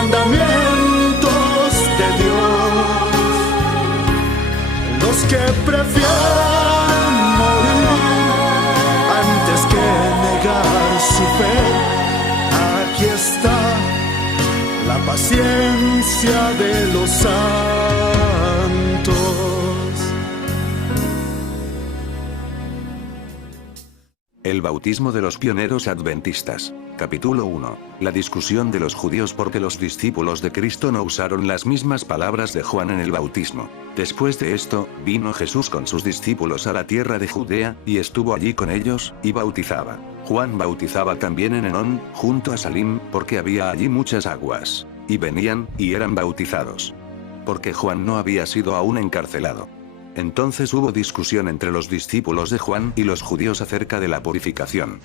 mandamientos de Dios. Los que prefieren morir antes que negar su fe, aquí está la paciencia de los santos. El bautismo de los pioneros adventistas. Capítulo 1. La discusión de los judíos porque los discípulos de Cristo no usaron las mismas palabras de Juan en el bautismo. Después de esto, vino Jesús con sus discípulos a la tierra de Judea, y estuvo allí con ellos, y bautizaba. Juan bautizaba también en Enón, junto a Salim, porque había allí muchas aguas. Y venían, y eran bautizados. Porque Juan no había sido aún encarcelado. Entonces hubo discusión entre los discípulos de Juan y los judíos acerca de la purificación.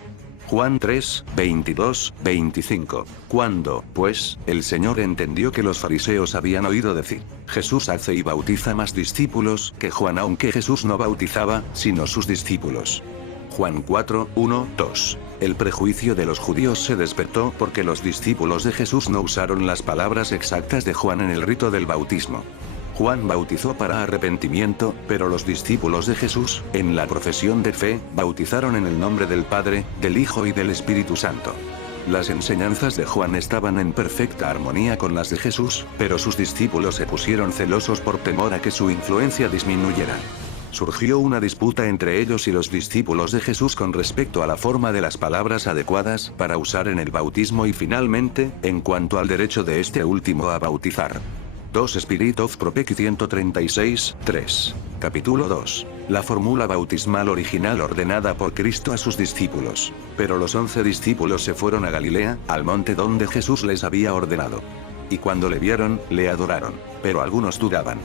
Juan 3, 22, 25. Cuando, pues, el Señor entendió que los fariseos habían oído decir, Jesús hace y bautiza más discípulos que Juan, aunque Jesús no bautizaba, sino sus discípulos. Juan 4, 1, 2. El prejuicio de los judíos se despertó porque los discípulos de Jesús no usaron las palabras exactas de Juan en el rito del bautismo. Juan bautizó para arrepentimiento, pero los discípulos de Jesús, en la profesión de fe, bautizaron en el nombre del Padre, del Hijo y del Espíritu Santo. Las enseñanzas de Juan estaban en perfecta armonía con las de Jesús, pero sus discípulos se pusieron celosos por temor a que su influencia disminuyera. Surgió una disputa entre ellos y los discípulos de Jesús con respecto a la forma de las palabras adecuadas para usar en el bautismo y finalmente, en cuanto al derecho de este último a bautizar. 2 Spirit of Prophecy 136, 3. Capítulo 2. La fórmula bautismal original ordenada por Cristo a sus discípulos. Pero los 11 discípulos se fueron a Galilea, al monte donde Jesús les había ordenado. Y cuando le vieron, le adoraron, pero algunos dudaban.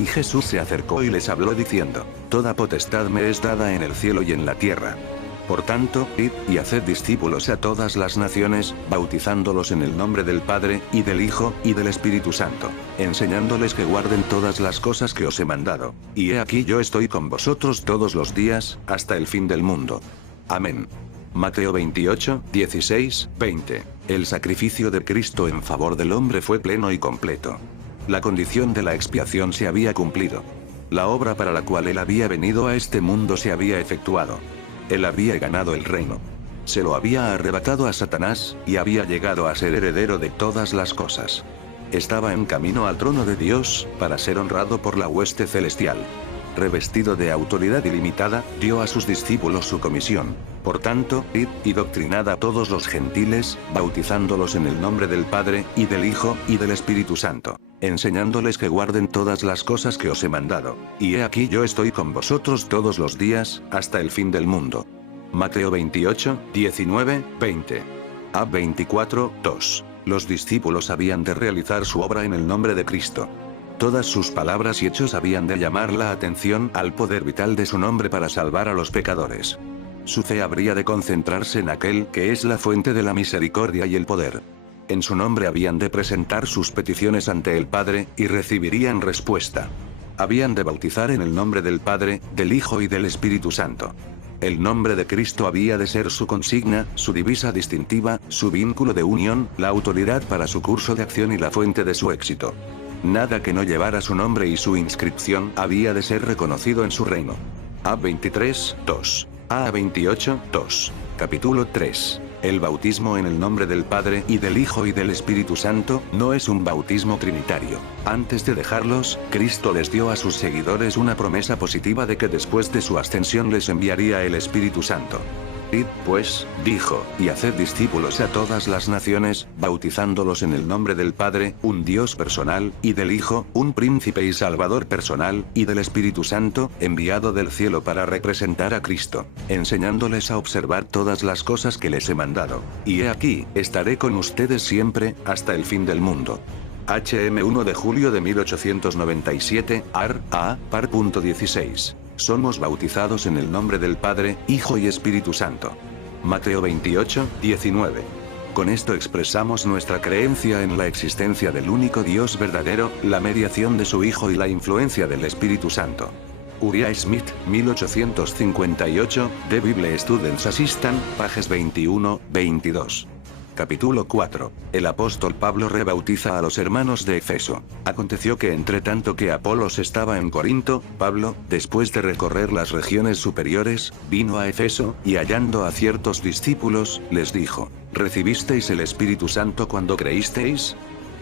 Y Jesús se acercó y les habló diciendo, Toda potestad me es dada en el cielo y en la tierra. Por tanto, id, y haced discípulos a todas las naciones, bautizándolos en el nombre del Padre, y del Hijo, y del Espíritu Santo, enseñándoles que guarden todas las cosas que os he mandado. Y he aquí yo estoy con vosotros todos los días, hasta el fin del mundo. Amén. Mateo 28, 16, 20. El sacrificio de Cristo en favor del hombre fue pleno y completo. La condición de la expiación se había cumplido. La obra para la cual él había venido a este mundo se había efectuado. Él había ganado el reino. Se lo había arrebatado a Satanás, y había llegado a ser heredero de todas las cosas. Estaba en camino al trono de Dios, para ser honrado por la hueste celestial. Revestido de autoridad ilimitada, dio a sus discípulos su comisión. Por tanto, id y doctrinad a todos los gentiles, bautizándolos en el nombre del Padre, y del Hijo, y del Espíritu Santo, enseñándoles que guarden todas las cosas que os he mandado. Y he aquí yo estoy con vosotros todos los días, hasta el fin del mundo. Mateo 28, 19, 20. A 24, 2. Los discípulos habían de realizar su obra en el nombre de Cristo. Todas sus palabras y hechos habían de llamar la atención al poder vital de su nombre para salvar a los pecadores. Su fe habría de concentrarse en aquel que es la fuente de la misericordia y el poder. En su nombre habían de presentar sus peticiones ante el Padre, y recibirían respuesta. Habían de bautizar en el nombre del Padre, del Hijo y del Espíritu Santo. El nombre de Cristo había de ser su consigna, su divisa distintiva, su vínculo de unión, la autoridad para su curso de acción y la fuente de su éxito. Nada que no llevara su nombre y su inscripción había de ser reconocido en su reino. A 23, 2. A 28, 2. Capítulo 3. El bautismo en el nombre del Padre, y del Hijo y del Espíritu Santo, no es un bautismo trinitario. Antes de dejarlos, Cristo les dio a sus seguidores una promesa positiva de que después de su ascensión les enviaría el Espíritu Santo. Id, pues, dijo, y haced discípulos a todas las naciones, bautizándolos en el nombre del Padre, un Dios personal, y del Hijo, un príncipe y salvador personal, y del Espíritu Santo, enviado del cielo para representar a Cristo, enseñándoles a observar todas las cosas que les he mandado. Y he aquí, estaré con ustedes siempre, hasta el fin del mundo. HM 1 de julio de 1897, AR, A, par. 16. Somos bautizados en el nombre del Padre, Hijo y Espíritu Santo. Mateo 28, 19. Con esto expresamos nuestra creencia en la existencia del único Dios verdadero, la mediación de su Hijo y la influencia del Espíritu Santo. Uriah Smith, 1858, The Bible Students Assistant, pages 21, 22. Capítulo 4. El apóstol Pablo rebautiza a los hermanos de Efeso. Aconteció que entre tanto que Apolos estaba en Corinto, Pablo, después de recorrer las regiones superiores, vino a Efeso, y hallando a ciertos discípulos, les dijo: ¿Recibisteis el Espíritu Santo cuando creísteis?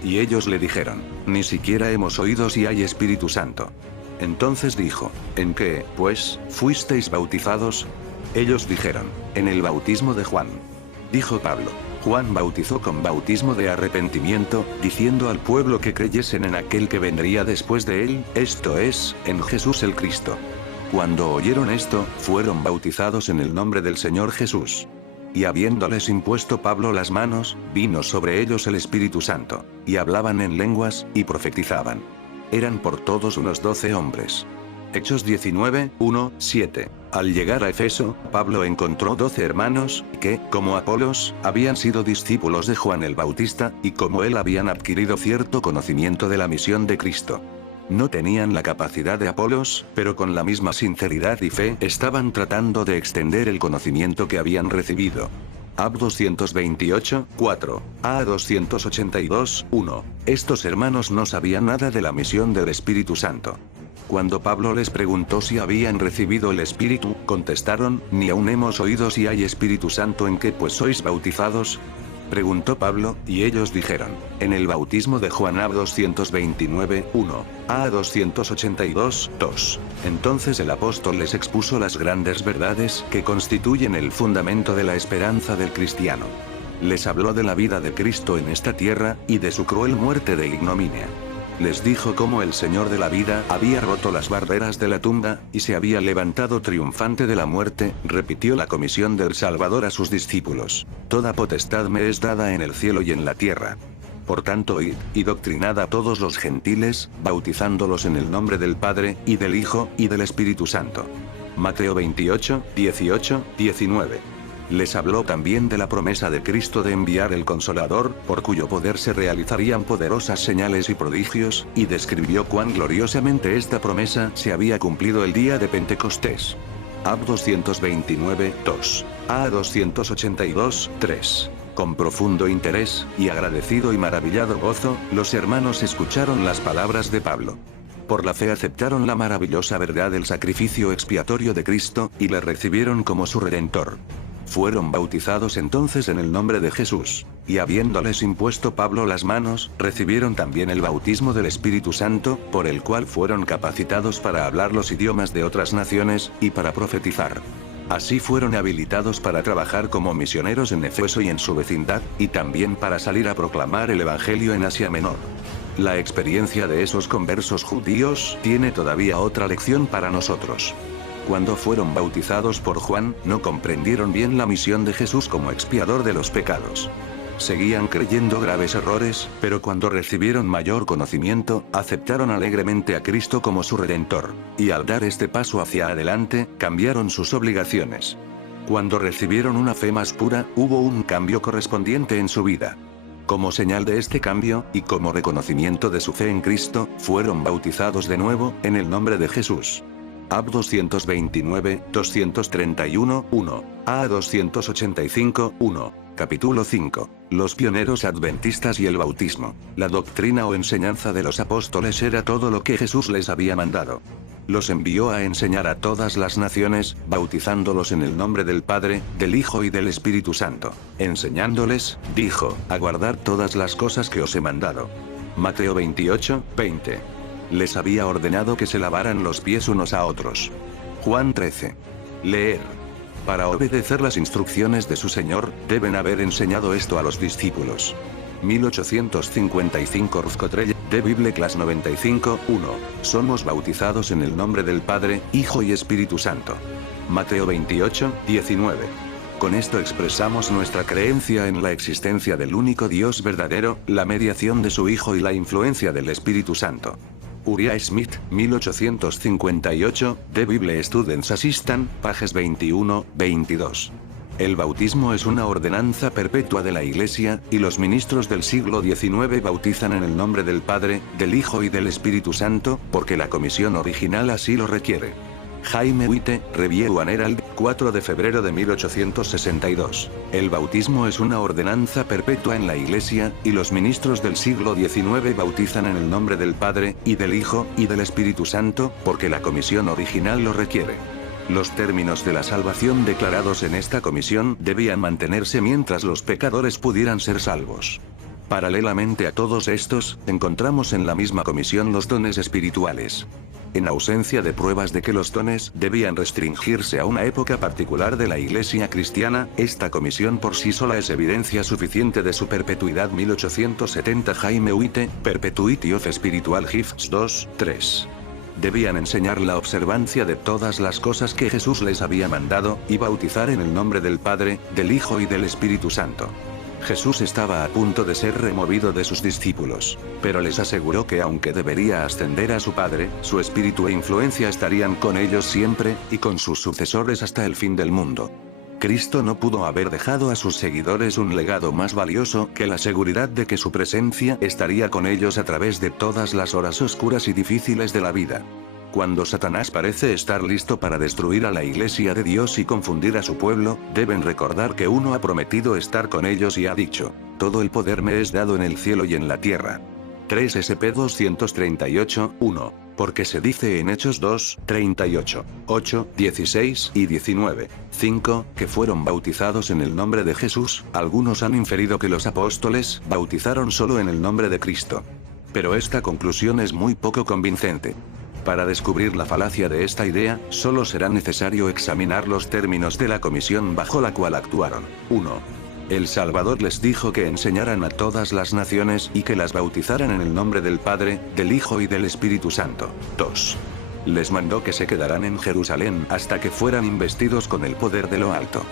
Y ellos le dijeron: Ni siquiera hemos oído si hay Espíritu Santo. Entonces dijo: ¿En qué, pues, fuisteis bautizados? Ellos dijeron: En el bautismo de Juan. Dijo Pablo: Juan bautizó con bautismo de arrepentimiento, diciendo al pueblo que creyesen en aquel que vendría después de él, esto es, en Jesús el Cristo. Cuando oyeron esto, fueron bautizados en el nombre del Señor Jesús. Y habiéndoles impuesto Pablo las manos, vino sobre ellos el Espíritu Santo, y hablaban en lenguas, y profetizaban. Eran por todos unos 12 hombres. Hechos 19, 1, 7. Al llegar a Efeso, Pablo encontró 12 hermanos, que, como Apolos, habían sido discípulos de Juan el Bautista, y como él habían adquirido cierto conocimiento de la misión de Cristo. No tenían la capacidad de Apolos, pero con la misma sinceridad y fe estaban tratando de extender el conocimiento que habían recibido. AB 228, 4. A 282, 1. Estos hermanos no sabían nada de la misión del Espíritu Santo. Cuando Pablo les preguntó si habían recibido el Espíritu, contestaron: Ni aún hemos oído si hay Espíritu Santo. ¿En qué pues sois bautizados? Preguntó Pablo, y ellos dijeron: En el bautismo de Juan. AB 229, 1. A 282, 2. Entonces el apóstol les expuso las grandes verdades que constituyen el fundamento de la esperanza del cristiano. Les habló de la vida de Cristo en esta tierra, y de su cruel muerte de ignominia. Les dijo cómo el Señor de la vida había roto las barreras de la tumba, y se había levantado triunfante de la muerte. Repitió la comisión del Salvador a sus discípulos: Toda potestad me es dada en el cielo y en la tierra. Por tanto, id, y doctrinad a todos los gentiles, bautizándolos en el nombre del Padre, y del Hijo, y del Espíritu Santo. Mateo 28, 18, 19. Les habló también de la promesa de Cristo de enviar el Consolador, por cuyo poder se realizarían poderosas señales y prodigios, y describió cuán gloriosamente esta promesa se había cumplido el día de Pentecostés. AB 229, 2. A 282, 3. Con profundo interés, y agradecido y maravillado gozo, los hermanos escucharon las palabras de Pablo. Por la fe aceptaron la maravillosa verdad del sacrificio expiatorio de Cristo, y le recibieron como su Redentor. Fueron bautizados entonces en el nombre de Jesús, y habiéndoles impuesto Pablo las manos, recibieron también el bautismo del Espíritu Santo, por el cual fueron capacitados para hablar los idiomas de otras naciones, y para profetizar. Así fueron habilitados para trabajar como misioneros en Efeso y en su vecindad, y también para salir a proclamar el Evangelio en Asia Menor. La experiencia de esos conversos judíos tiene todavía otra lección para nosotros. Cuando fueron bautizados por Juan, no comprendieron bien la misión de Jesús como expiador de los pecados. Seguían creyendo graves errores, pero cuando recibieron mayor conocimiento, aceptaron alegremente a Cristo como su Redentor, y al dar este paso hacia adelante, cambiaron sus obligaciones. Cuando recibieron una fe más pura, hubo un cambio correspondiente en su vida. Como señal de este cambio, y como reconocimiento de su fe en Cristo, fueron bautizados de nuevo, en el nombre de Jesús. AB 229, 231, 1. A 285, 1. Capítulo 5. Los pioneros adventistas y el bautismo. La doctrina o enseñanza de los apóstoles era todo lo que Jesús les había mandado. Los envió a enseñar a todas las naciones, bautizándolos en el nombre del Padre, del Hijo y del Espíritu Santo. Enseñándoles, dijo: a guardar todas las cosas que os he mandado. Mateo 28, 20. Les había ordenado que se lavaran los pies unos a otros. Juan 13. Leer. Para obedecer las instrucciones de su Señor, deben haber enseñado esto a los discípulos. 1855 Rfcotrell, de Bible Class 95, 1. Somos bautizados en el nombre del Padre, Hijo y Espíritu Santo. Mateo 28, 19. Con esto expresamos nuestra creencia en la existencia del único Dios verdadero, la mediación de su Hijo y la influencia del Espíritu Santo. Uriah Smith, 1858, The Bible Students Assistant, pages 21, 22. El bautismo es una ordenanza perpetua de la Iglesia, y los ministros del siglo XIX bautizan en el nombre del Padre, del Hijo y del Espíritu Santo, porque la comisión original así lo requiere. Jaime Witte, Review and Herald, 4 de febrero de 1862. El bautismo es una ordenanza perpetua en la Iglesia, y los ministros del siglo XIX bautizan en el nombre del Padre, y del Hijo, y del Espíritu Santo, porque la comisión original lo requiere. Los términos de la salvación declarados en esta comisión debían mantenerse mientras los pecadores pudieran ser salvos. Paralelamente a todos estos, encontramos en la misma comisión los dones espirituales. En ausencia de pruebas de que los dones debían restringirse a una época particular de la Iglesia cristiana, esta comisión por sí sola es evidencia suficiente de su perpetuidad. 1870 Jaime Huite, Perpetuity of Spiritual Gifts 2, 3. Debían enseñar la observancia de todas las cosas que Jesús les había mandado, y bautizar en el nombre del Padre, del Hijo y del Espíritu Santo. Jesús estaba a punto de ser removido de sus discípulos, pero les aseguró que aunque debería ascender a su Padre, su espíritu e influencia estarían con ellos siempre, y con sus sucesores hasta el fin del mundo. Cristo no pudo haber dejado a sus seguidores un legado más valioso que la seguridad de que su presencia estaría con ellos a través de todas las horas oscuras y difíciles de la vida. Cuando Satanás parece estar listo para destruir a la Iglesia de Dios y confundir a su pueblo, deben recordar que uno ha prometido estar con ellos y ha dicho: todo el poder me es dado en el cielo y en la tierra. 3 SP 238, 1. Porque se dice en Hechos 2, 38, 8, 16 y 19, 5, que fueron bautizados en el nombre de Jesús. Algunos han inferido que los apóstoles bautizaron solo en el nombre de Cristo. Pero esta conclusión es muy poco convincente. Para descubrir la falacia de esta idea, solo será necesario examinar los términos de la comisión bajo la cual actuaron. 1. El Salvador les dijo que enseñaran a todas las naciones y que las bautizaran en el nombre del Padre, del Hijo y del Espíritu Santo. 2. Les mandó que se quedaran en Jerusalén hasta que fueran investidos con el poder de lo alto.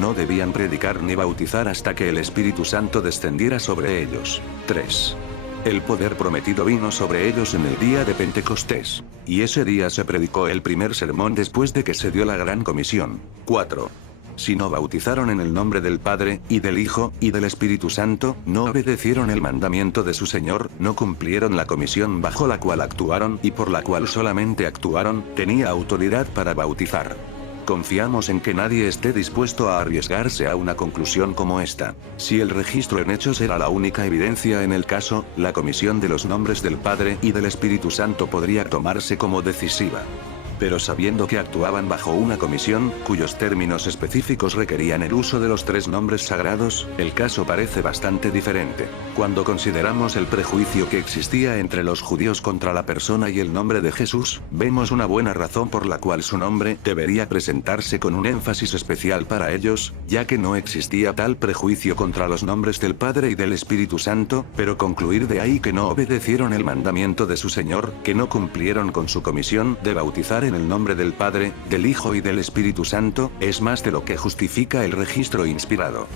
No debían predicar ni bautizar hasta que el Espíritu Santo descendiera sobre ellos. 3. El poder prometido vino sobre ellos en el día de Pentecostés, y ese día se predicó el primer sermón después de que se dio la gran comisión. 4. Si no bautizaron en el nombre del Padre, y del Hijo, y del Espíritu Santo, no obedecieron el mandamiento de su Señor, no cumplieron la comisión bajo la cual actuaron y por la cual solamente actuaron, tenía autoridad para bautizar. Confiamos en que nadie esté dispuesto a arriesgarse a una conclusión como esta. Si el registro en Hechos era la única evidencia en el caso, la comisión de los nombres del Padre y del Espíritu Santo podría tomarse como decisiva. Pero sabiendo que actuaban bajo una comisión, cuyos términos específicos requerían el uso de los 3 nombres sagrados, el caso parece bastante diferente. Cuando consideramos el prejuicio que existía entre los judíos contra la persona y el nombre de Jesús, vemos una buena razón por la cual su nombre debería presentarse con un énfasis especial para ellos, ya que no existía tal prejuicio contra los nombres del Padre y del Espíritu Santo, pero concluir de ahí que no obedecieron el mandamiento de su Señor, que no cumplieron con su comisión de bautizar en el nombre del Padre, del Hijo y del Espíritu Santo, es más de lo que justifica el registro inspirado.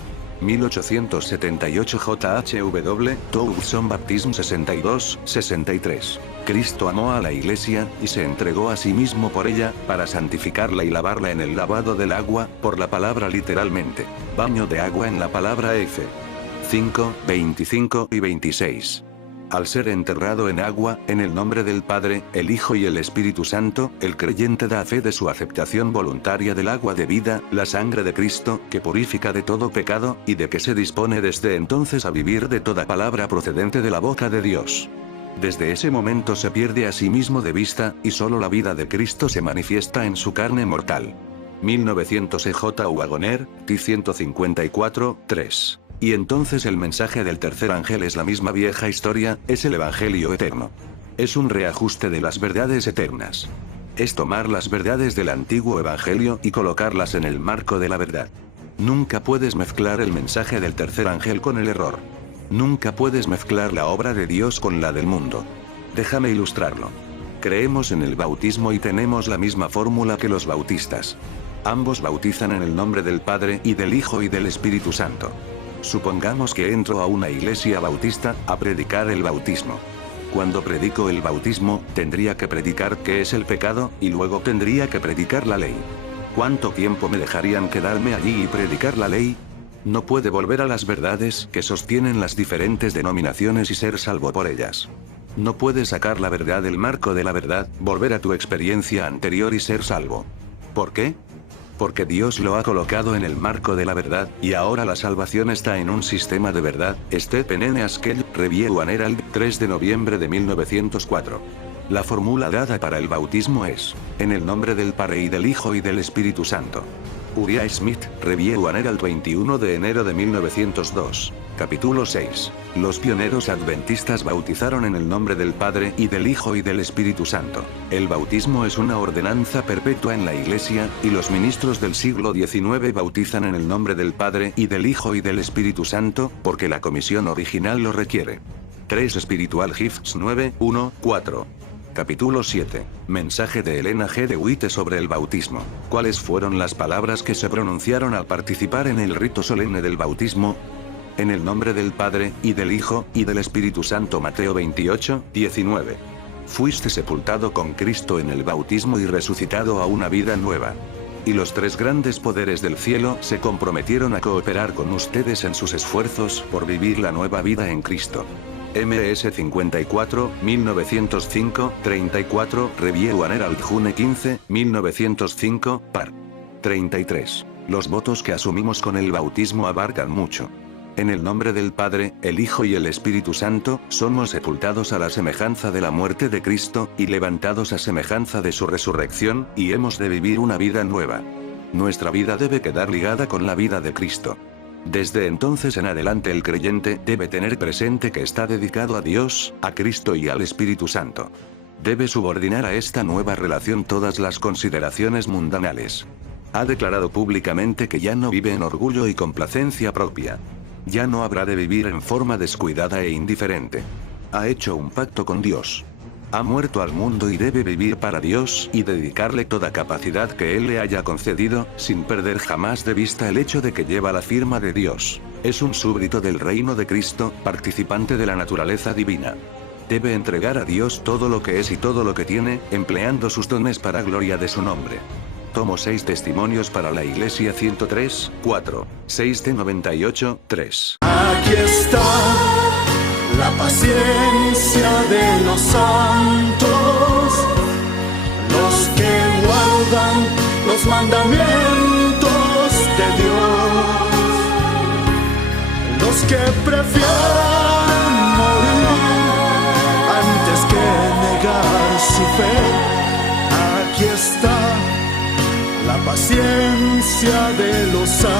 1878 JHW, Towson Baptism 62, 63. Cristo amó a la Iglesia, y se entregó a sí mismo por ella, para santificarla y lavarla en el lavado del agua, por la palabra literalmente. Baño de agua en la palabra F. 5, 25 y 26. Al ser enterrado en agua, en el nombre del Padre, el Hijo y el Espíritu Santo, el creyente da fe de su aceptación voluntaria del agua de vida, la sangre de Cristo, que purifica de todo pecado, y de que se dispone desde entonces a vivir de toda palabra procedente de la boca de Dios. Desde ese momento se pierde a sí mismo de vista, y solo la vida de Cristo se manifiesta en su carne mortal. 1900 E.J. Wagoner, T. 154, 3. Y entonces el mensaje del tercer ángel es la misma vieja historia, es el Evangelio eterno. Es un reajuste de las verdades eternas. Es tomar las verdades del antiguo Evangelio y colocarlas en el marco de la verdad. Nunca puedes mezclar el mensaje del tercer ángel con el error. Nunca puedes mezclar la obra de Dios con la del mundo. Déjame ilustrarlo. Creemos en el bautismo y tenemos la misma fórmula que los bautistas. Ambos bautizan en el nombre del Padre y del Hijo y del Espíritu Santo. Supongamos que entro a una iglesia bautista a predicar el bautismo. Cuando predico el bautismo, tendría que predicar qué es el pecado, y luego tendría que predicar la ley. ¿Cuánto tiempo me dejarían quedarme allí y predicar la ley? No puede volver a las verdades que sostienen las diferentes denominaciones y ser salvo por ellas. No puedes sacar la verdad del marco de la verdad, volver a tu experiencia anterior y ser salvo. ¿Por qué? Porque Dios lo ha colocado en el marco de la verdad, y ahora la salvación está en un sistema de verdad. Stephen N. Askell, Review and Herald, 3 de noviembre de 1904. La fórmula dada para el bautismo es: en el nombre del Padre y del Hijo y del Espíritu Santo. Uriah Smith, Review and Herald, 21 de enero de 1902. Capítulo 6. Los pioneros adventistas bautizaron en el nombre del Padre y del Hijo y del Espíritu Santo. El bautismo es una ordenanza perpetua en la Iglesia, y los ministros del siglo XIX bautizan en el nombre del Padre y del Hijo y del Espíritu Santo, porque la comisión original lo requiere. 3 Spiritual Gifts 9, 1, 4. Capítulo 7. Mensaje de Elena G. de Witte sobre el bautismo. ¿Cuáles fueron las palabras que se pronunciaron al participar en el rito solemne del bautismo? En el nombre del Padre, y del Hijo, y del Espíritu Santo. Mateo 28, 19. Fuiste sepultado con Cristo en el bautismo y resucitado a una vida nueva. Y los 3 grandes poderes del cielo se comprometieron a cooperar con ustedes en sus esfuerzos por vivir la nueva vida en Cristo. MS 54, 1905, 34, Review and Herald, June 15, 1905, par. 33. Los votos que asumimos con el bautismo abarcan mucho. En el nombre del Padre, el Hijo y el Espíritu Santo, somos sepultados a la semejanza de la muerte de Cristo, y levantados a semejanza de su resurrección, y hemos de vivir una vida nueva. Nuestra vida debe quedar ligada con la vida de Cristo. Desde entonces en adelante el creyente debe tener presente que está dedicado a Dios, a Cristo y al Espíritu Santo. Debe subordinar a esta nueva relación todas las consideraciones mundanales. Ha declarado públicamente que ya no vive en orgullo y complacencia propia. Ya no habrá de vivir en forma descuidada e indiferente. Ha hecho un pacto con Dios. Ha muerto al mundo y debe vivir para Dios y dedicarle toda capacidad que Él le haya concedido, sin perder jamás de vista el hecho de que lleva la firma de Dios. Es un súbdito del reino de Cristo, participante de la naturaleza divina. Debe entregar a Dios todo lo que es y todo lo que tiene, empleando sus dones para gloria de su nombre. Tomo 6 Testimonios para la Iglesia 103, 4, 6 de 98, 3. Aquí está la paciencia de los santos, los que guardan los mandamientos de Dios, los que prefieren morir antes que negar su fe. Aquí está la paciencia de los santos.